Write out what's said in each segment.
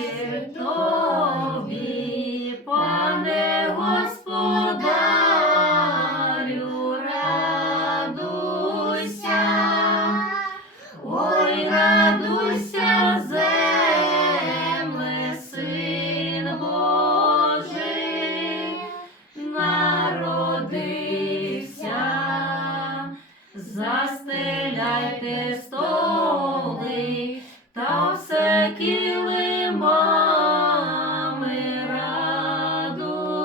вечір пане господарю, радуйся, ой, радуйся, земле, син Божий, народився, застеляйте столи та все килимами радуйся,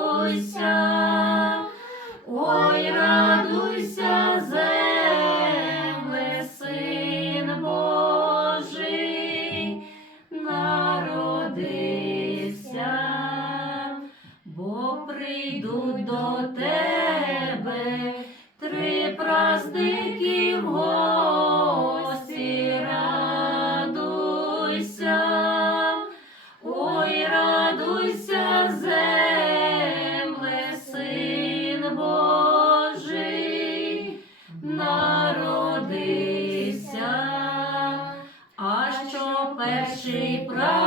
ой, радуйся, син Божий, народився, бо прийдуть до тебе три праздники народився, а що перший праздник,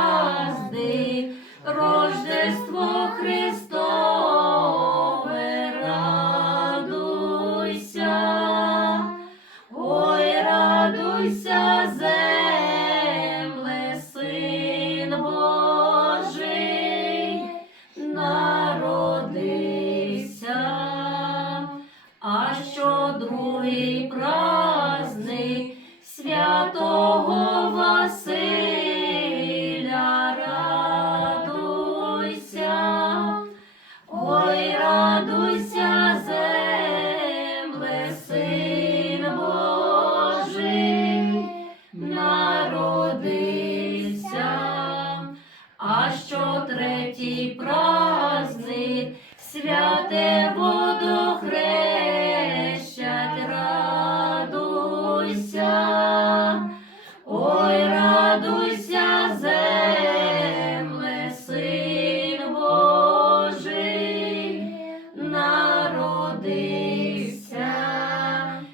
святе водохрещать, радуйся, ой, радуйся, син Божий, народився.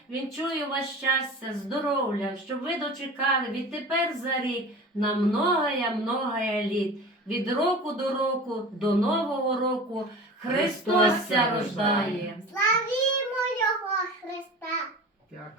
Вінчую вас щастя, здоров'я, щоб ви дочекали відтепер за рік на многая многая літ. Від року до року, до нового року Христос ся рождає. Славімо його Христа! Дякую.